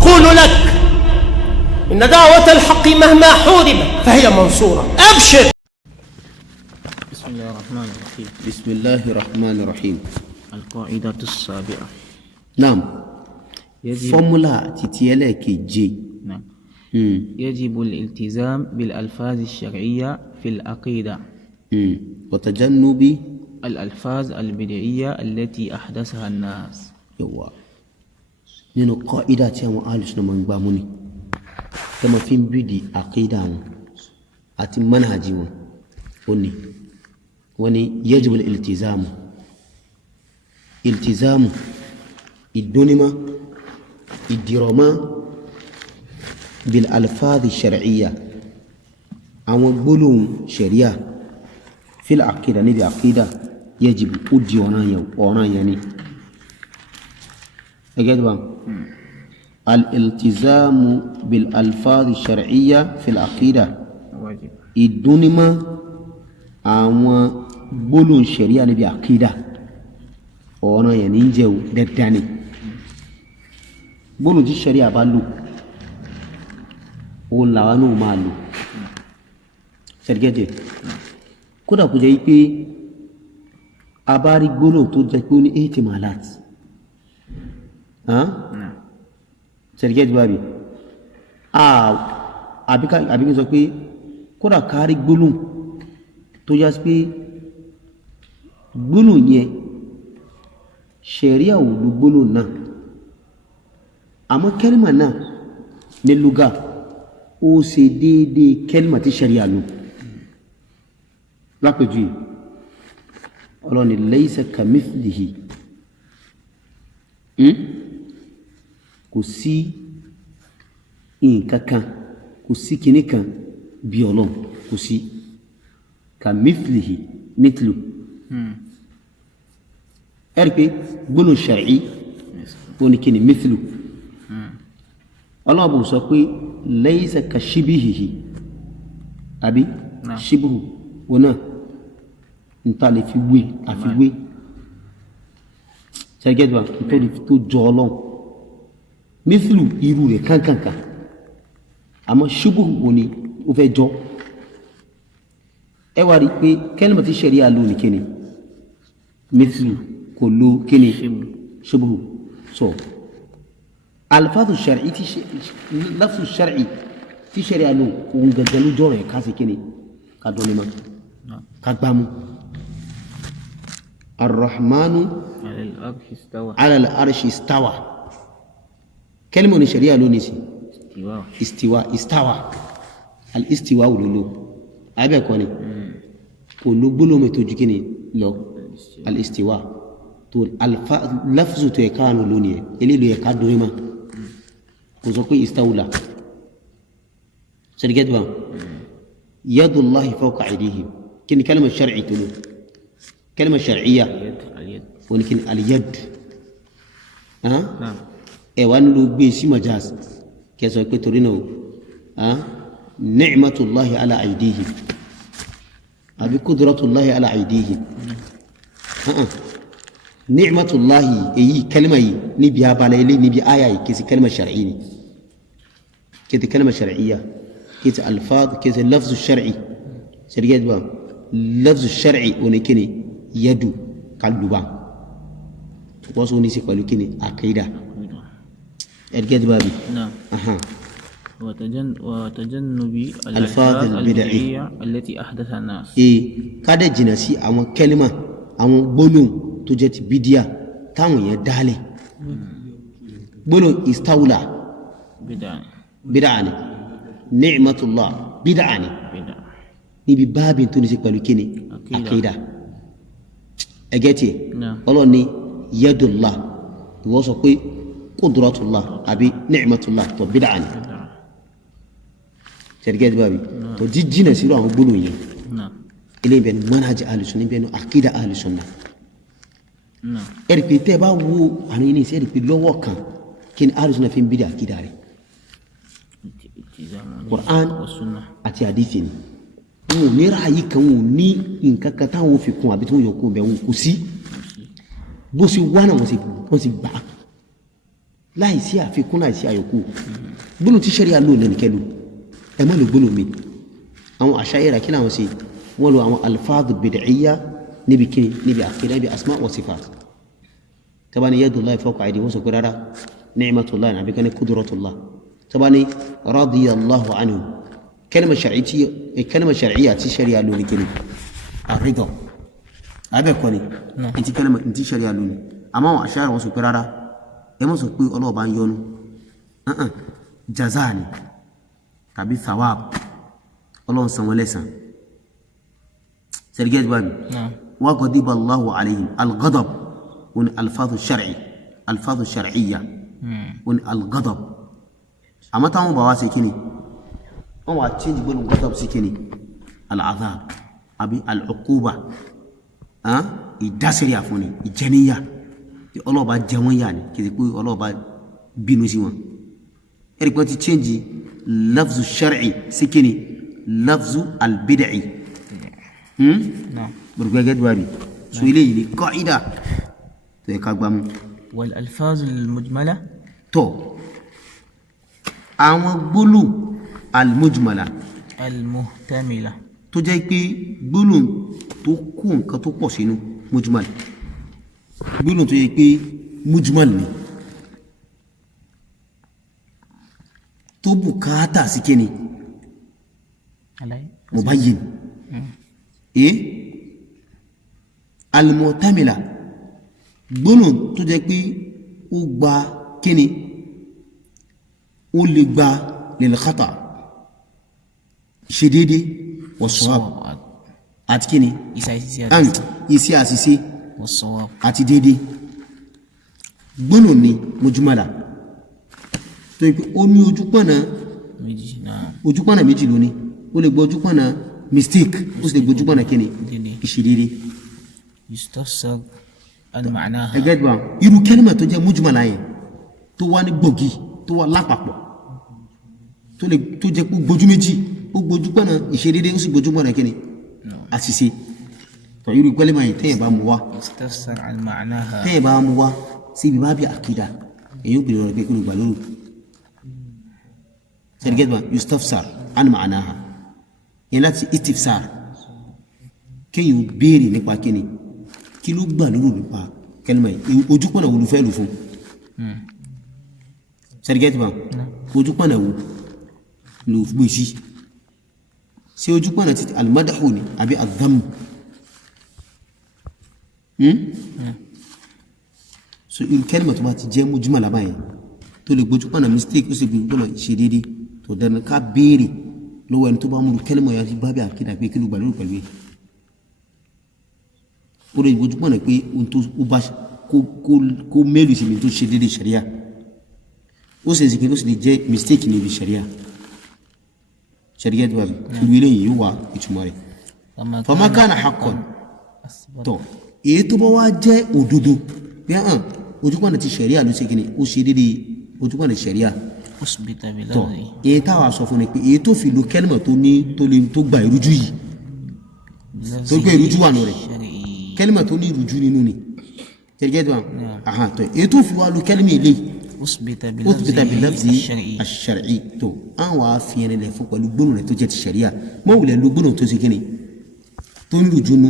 أقول لك إن دعوة الحق مهما حوربت فهي منصورة. أبشر. بسم الله الرحمن الرحيم. بسم الله الرحمن الرحيم. القاعدة السابعة. نعم. يجب فورمولا تتيلك جي. نعم. يجب الالتزام بالألفاظ الشرعية في العقيدة وتجنب الألفاظ البدعية التي أحدثها الناس. يوا nínú qaida tí àwọn alùsùnà máa ń gbá mú ni tó máa fi ń bìdì àkídà wọn àti manhaji wọn ó ní wọ́n ní yajibu iltizamu ìdúnímọ̀ ìdìrọ̀mọ́ bil alfáàdì shar'iyya àwọn gbólóhùn sharia fil àkídà níbi àkídà yajibu ó di ọ̀ràn yẹn ni أجد الالتزام بالألفاظ الشرعية في العقيدة واجب. الدنما àwọn gbólóhùn sharia níbi àkídà ọ̀ràn yẹn ní jẹ́ dandan gbólóhùn tí sharia bá lò òun làwọn náà máa lò ṣẹ́gẹ́dẹ̀ kódà kó jẹ́ pé a bá rí gbólóhùn tó jẹ́ pé ó ní ihtimalat sẹ̀rìkẹ́tì bábí àbíkí sọ pé kódà kárí gbólóhùn tó yá sí pé gbólóhùn yẹn ṣẹ̀ríà ò lò gbólóhùn náà àmọ́ kẹ́lìmà náà ní lugha ó ṣe déédéé kẹ́lìmà tí ṣẹ̀ríà lò lápẹjù ọlọ́ni laysa kamithlihi kò sí nǹkan kan kò sí kinní kan bí Ọlọ́run kò sí ka mithlihi mithlu ẹ̀rí pé gbólóhùn shar'i ó ní kíni mithlu Ọlọ́run bò sọ pé laysa ka shibihihi àbí shibuhu wọn náà níta lè fi wé àfiwé ṣẹ́gẹ́dùn nítorí tó jọ Ọlọ́run mithlu irú rẹ̀ kankankan àmọ́ ṣubú wo ni ó fẹ́ jọ ẹ wá rí pé kẹ́lìmọ̀ tí ṣẹ̀ríà lò ní kíni mithlu kò lò kíni ṣubú so alfáàdù ṣẹ̀rí tí lafzu ṣẹ̀rí tí ṣẹ̀ríà lò òun gẹ̀gẹ̀ ló jọ rẹ̀ ká sí kíni ká dọ́ni ma ká gbámú arrahmanu ala al-arshi istawa كلمة الشريعة لو نسي استواء الاستواء ولو أبي أكوني ولو بلو متوجكني لو الاستواء تقول لفظ تيكان لوني اللي لو يكاد دوما وزوكي استولى سرقت بام يد الله فوق أيديهم كني كلمة شرعية تلو كلمة شرعية ولكن اليد نعم ẹ̀wà ń lo gbé sí majaz kẹsọ̀ pé torí náà ni'matullahi ala aydihim àbí qudratullahi ala aydihim ni'matullahi èyí kalima yìí níbi abala ilé níbi aya yìí kìí sí kalima shar'i ni kìí kalima shar'iyya kìí sí alfaz kìí sí lafzu shar'i shar'iyya ba lafzu shar'i oníkíni yadu kalduba wọ́n sọ ní sí pẹ̀lú kíni àkídà الجد بابي نعم وتجنب الألفاظ البدعية التي أحدثها الناس كذا جنسي أو كلمة أو بولون توجد بديا تاون يدالي بولون استولى بدعاني نعمة الله بدعاني نبي بابي تونسي بالكيني أكيدا أجتي الله ني يد الله وصفي qudratullah àbí ni'matullah tó bídà ní ṣẹ̀rẹ̀gẹ́ bábí tó jíjìnà sí àwọn gbólóhùn yẹn ilé ìbẹ̀ ni manhaj alùsùn níbẹ̀ ni àkídà alùsùn náà ẹ̀rì pé tẹ́ bá wo àwọn ilé iṣẹ́ ẹ̀rì pé lọ́wọ́ kan kí ni alùsùn náà fi ń bídà àkídà rẹ̀ Qur'an àti hadith ni wọn ò ní ráàyè kan wọn ò ní nǹkan kan táwọn fi kún àbí tí wọn yọ kún bẹ̀ wọn kò sí bó sì wá náà wọ́n sì gbà láìsí àfikún láìsí àyọkù gbólóhùn tí ṣẹ̀ríà lò lẹ́nìkẹ́lù ẹ mọ́ lò gbólóhùn mi àwọn àṣàyẹ̀rà kí làwọn ṣe wọ́n lo àwọn alfáàdù bid'iyya níbi kíni níbi àkídà níbi asma wa sifat tabani yadullahi fawqa aydi wọ́n sọ pé rárá ni'matullahi àbí kan ní qudratullah tabani radiyallahu anhu kalima shar'iyya tí ṣẹ̀ríà lò ní kíni àrídọ̀ abẹ́kọ́ ni ìtí kalima ìtí ṣẹ̀ríà lò ní àmọ́ àwọn àṣàyẹ̀rà wọ́n sọ pé rárá ẹ mọ́ sọ pé ọlọ́ọ̀bá ń yọnu jaza ni tàbí thawab ọlọ́run san wọ́n lẹ́san sẹ́rìgẹ́ ìgbà mi wa ghadiba Allahu alayhim al-ghadab wọn ni alfadhu shar'iyya wọn ni al-ghadab àmọ́ táwọn bá wá sí kíni wọ́n wá change gbọ́nà ghadab sí kíni al-adhab àbí al-uquba ìdásẹ̀rí àfúnni ìjẹníyà ọlọ́ọ̀bá jẹ wọ́n yà ní kìí pé ọlọ́ọ̀bá bínú sí wọn ẹ̀rí pé ti change lafzu shar'i sí kíni lafzu albid'i burúkú gẹ́gẹ́ bí so ilé yìí ni qaida tó yẹ ká gbámú wal alfaz al mujmala tó àwọn gbólù al mujmala al muhtamila tó jẹ́ pé gbólù tó kó nǹkan tó pọ̀ sínú mujmal gbólù tó yẹ pé mujmal ni tó bùkátà sí kíni mubayyin al-mu'tamila gbónà tó jẹ́ pé ó gba kíni ó lè gba lil khata ṣe dédé was-sawab àti kíni isi àṣìṣe àti dédé gbónà ni mujmala tó yẹ pé ó ní ojúpọ̀nà méjì lónìí ó lè gbọ́ ojúpọ̀nà mistake ó sì lè gbọ́ ojúpọ̀nà kíni ìṣedédé yustafsar al-ma'naha ẹgbẹ́ ìgbà irú kẹ́límà tó jẹ́ mujmala yẹn tó wá ní gbòógì tó wá lápapọ̀ tó jẹ́ pé gbójú méjì ó gbójúpọ̀nà ìṣedédé ó sì gbójúpọ̀nà kíni àṣìṣe tó irú kẹ́límà yẹn tẹ́yẹ̀ bá mú wá yustafsar al-ma'naha tẹ́yẹ̀ bá mú wá sí ibi bá bí àkídà èyí ó bèèrè ọ̀rọ̀ pé kí ló gbà lóru sẹ́dígẹ́gbà yustafsar an ma'anaha yẹn láti istifsar kéyìn ó béèrè nípa kíni kí ló gbà lóru nípa kẹlìmà yìí ojúpọ̀nà wo ló fẹ́ lò fún sẹ́dígẹ́gbà ojúpọ̀nà wo ló gbé sí sí ojúpọ̀nà títí almadahu ni àbí adhamu so irú kẹlìmà tó bá ti jẹ́ mujmala báyìí tó lè gbójúpọ̀nà mistake ó sì gbójúpọ̀nà ṣe déédéé tó dáná ká béèrè lọ́wọ́ ẹni tó bá múlu kẹ́lẹ́mọ̀ yá sí bábí àkídà pé kí ló gbà lórí pẹ̀lú ẹ̀ ó lè gbójúpọ̀nà pé ohun tó bá kó mẹ́lù sí mi tó ṣe déédéé ṣẹ̀ríà ó sì ó sì lè jẹ́ mistake níbi ṣẹ̀ríà ṣẹ̀ríà tó bá bí ìlú eléyìí yóò wá ìtumọ̀ rẹ̀ fama kana haqqan tó èyí tó bá wá jẹ́ òdodo bí hàn ojúpọ̀nà ti ṣẹ̀ríà ló ṣe kí ni ó ṣe déédéé ojúpọ̀nà ṣẹ̀ríà tọ́ èyí táwà sọ fún ni pé èyí tó fi lo kẹ́lìmọ̀ tó gba ìrújú yìí tó gbé ìrújú wà nù rẹ̀ kẹ́lìmọ̀ tó ní ìrújú nínú ni tẹ́gẹ́dọ̀ àhàn tọ́ èyí tó fi wá lo kẹ́lìmọ̀ ilé usbita bi lafzi ash-shar'i tó àwọn àfihàn rẹ̀ fún pẹ̀lú gbónú rẹ̀ tó jẹ́ ti ṣẹ̀ríà mọ́ wùlẹ̀ lo gbónú tó ṣe kíni tó ní ìrújú nú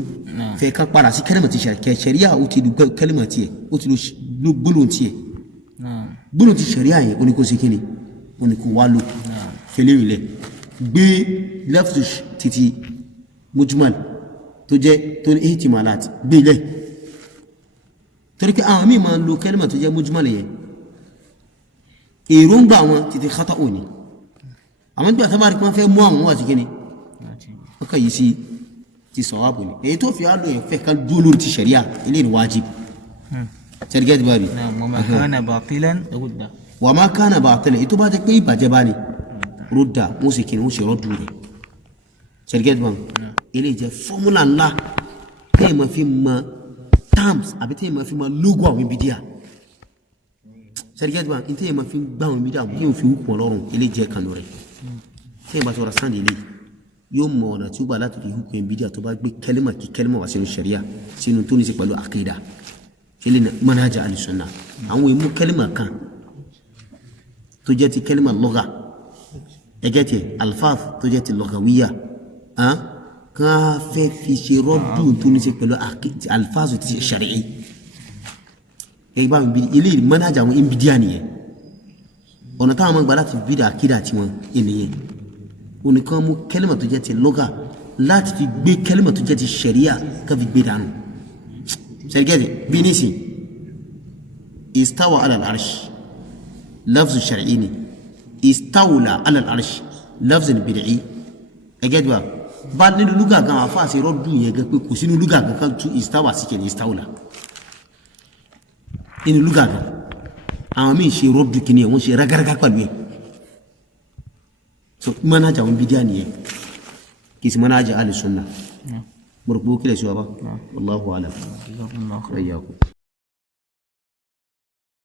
fẹ́ ká padà sí kẹ́lìmọ̀ ti ṣẹ̀ríà ó ti lo kẹ́lìmọ̀ tiẹ̀ ó ti lo gbónú tiẹ̀ gbónú ti ṣẹ̀ríà yẹn ó ní kó ṣe kíni ó ní kó wá lò fẹ́lẹ́ ìrìnlẹ̀ gbé lafzu títí mujmal tó jẹ́ tó ní ihtimalat gbé ilẹ̀ torí pé àwọn míì máa lo kẹ́lìmà tó jẹ́ mujmal yẹn èròǹgbà wọn títí kátà òní àwọn gbà tábàrí pé wọ́n fẹ́ mú àwọn wà sí kíni wọ́n kà yìí sí ti sawabu ni èyí tó fi á lò yẹn fẹ́ ká dúró lórí ti ṣẹ̀ríà ilé ni wájib sẹ́dígẹ́tì bá mi. wà má kánà bàtìlẹ̀ ètò bá jẹ́ pé ìbàjẹ́ bá ní rúdà wọ́n sì kìnnì wọ́n sì rọ́dù rẹ̀ sẹ́dígẹ́tì bá mi. ilé jẹ́ fọ́múlà ńlá téèyàn máa fi mọ terms àbí téèyàn máa fi mọ logo àwọn ibi díà sẹ́dígẹ́tì bá mi téèyàn máa fi gbá àwọn ibi díà téèyàn fi hùkùn ọlọ́run ilé jẹ́ kànú rẹ̀ téèyàn bá sọ̀rọ̀ sáǹdì ilé yóò mọ ọ̀nà tí ó gbà láti fi hùkùn ibi díà tó bá gbé kẹ́límà kí kẹ́límà wá sínú ṣẹ̀ríà sínú tó ní sí pẹ̀lú àkídà ilé manhaja al-sunnah àwọn èèmú kẹ́límà kan tó jẹ́ ti kalima lugha ẹgẹ́ tí alfaz tó jẹ́ ti lughawiyya kan fẹ́ fi ṣe rọ́dù tó ní ṣe pẹ̀lú alfaz ti ṣàrí'í ẹgbẹ́ bá mi bí ilé manhaj àwọn ìbídíà nìyẹn ọ̀nà táwọn ọmọ gbà láti bídà àkídà tí wọ́n ènìyàn onìkan mú kalima tó jẹ́ ti lugha láti fi gbé kalima tó jẹ́ ti ṣàrí'à kan fi gbé dànù sẹ́gẹ́dẹ̀ bí nísìn istawa ala al-arsh lafzu shar'i ni istawla ala al-arsh lafzu bid'i ẹgẹ́dẹ̀ bá nínú lúgà gan àfáà sí rọ́dù yẹn gẹ́ pé kò sínú lúgà gan kan tún istawa sí kẹ́ni istawla nínú lúgà gan àwọn míì ṣe rọ́dù kìíní wọ́n ṣe rágárágá pẹ̀lú ẹ̀ so manhaj àwọn bídíà nìyẹn kì í sì manhaj ahli sunnah mo rò pé ó kílẹ̀ sí wa bá wallahu a'lam.